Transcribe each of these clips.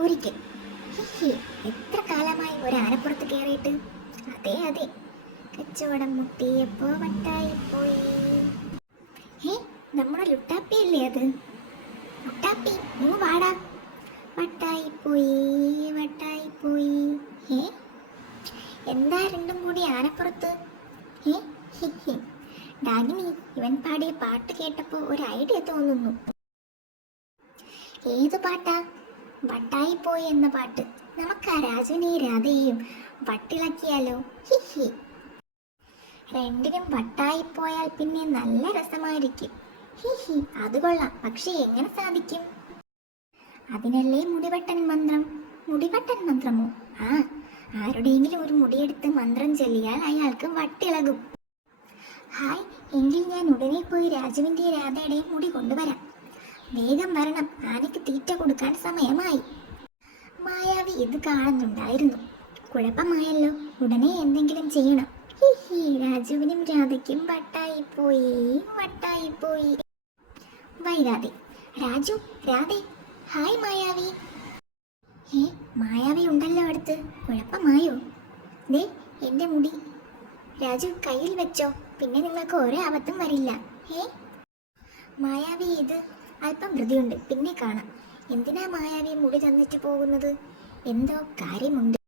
ഒരിക്കൽ. എത്ര കാലമായി ഒരു ആനപ്പുറത്ത് കയറിയിട്ട് അതെ അതെ. കച്ചവടം മുട്ടിയപ്പോ വട്ടായി പോയി. ഹേ നമ്മുടെ ലുട്ടാപ്പിയല്ലേ അത്? ലുട്ടാപ്പി വട്ടായി പോയി വട്ടായി പോയി. ഹേ എന്താ രണ്ടും കൂടി ആനപ്പുറത്ത്? ഹേ. ഡാഗിനി ഇവൻ പാടിയ പാട്ട് കേട്ടപ്പോ ഒരു ഐഡിയ തോന്നുന്നു. ഏത് പാട്ടാ? വട്ടായി പോയി എന്ന പാട്ട്. നമുക്ക് ആ രാജുവിനെയും രാധയെയും വട്ടിളക്കിയാലോ? He he. രണ്ടിനും വട്ടായി പോയാൽ പിന്നെ നല്ല രസമായിരിക്കും. ഹി ഹി. അത് കൊള്ളാം. പക്ഷെ എങ്ങനെ സാധിക്കും? അതിനല്ലേ മുടിവട്ടൻ മന്ത്രം? മുടിവട്ടൻ മന്ത്രമോ? ആ ആരുടെയെങ്കിലും ഒരു മുടിയെടുത്ത് മന്ത്രം ചൊല്ലിയാൽ അയാൾക്ക് വട്ടിളകും. ഹായ് എങ്കിൽ ഞാൻ ഉടനെ പോയി രാജുവിന്റെ രാധയുടെയും മുടി കൊണ്ടുവരാം. വേഗം വരണം. ആനയ്ക്ക് തീറ്റ കൊടുക്കാൻ സമയമായി. മായാവി ഇത് കാണുന്നുണ്ടായിരുന്നു. കുഴപ്പമായല്ലോ. ഉടനെ എന്തെങ്കിലും ചെയ്യണം. ഹി ഹി രാജുവിനും രാധയ്ക്കും വട്ടായി പോയി വട്ടായി പോയി വൈകാതെ രാജു രാധേ ഹായ് മായാവി. ഹേ മായാവി ഉണ്ടല്ലോ അടുത്ത്. കുഴപ്പമായോ? ദേ എന്റെ മുടി. രാജു കയ്യിൽ വെച്ചോ. പിന്നെ നിങ്ങൾക്ക് ഒരേ വരില്ല. ഹേ? മായാവി ഇത് അല്പം ധൃതിയുണ്ട്. പിന്നെ കാണാം. എന്തിനാ മായാവി മുടി തന്നിട്ട് പോകുന്നത്? എന്തോ കാര്യമുണ്ട്.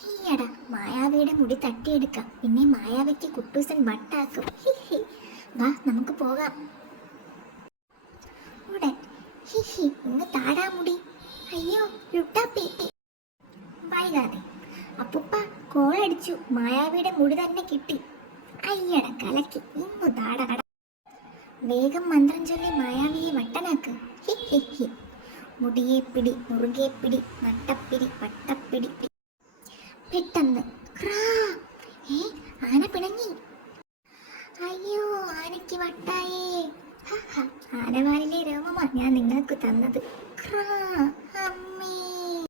ഹീയടാ മായാവിയുടെ മുടി തട്ടിയെടുക്കാം. പിന്നെ മായാവിക്ക് കുട്ടൂസൻ വട്ടാക്കും. വാ നമുക്ക് പോകാം. ഉടൻ. ഹിഹി ഹി. താടാ മുടി. അയ്യോ വൈകാതെ. അപ്പുപ്പ കോളടിച്ചു. മായാവിയുടെ മുടി തന്നെ കിട്ടി. അയ്യട കലക്കി. ഇന്ന് താടകട വേഗം മന്ത്രം ചൊല്ലി മായാവിയെ വട്ടനാക്ക്. ഹി ഹി ഹി. മുടിയെ പിടി മുറുകെ പിടി നട്ടപ്പിടി വട്ടപ്പിടി. പെട്ടെന്ന് ഏ ആന പിണങ്ങി. അയ്യോ ആനയ്ക്ക് വട്ടായേ. ആനവാലിലെ രോമമാ ഞാൻ നിങ്ങൾക്ക് തന്നത്. ക്രാ.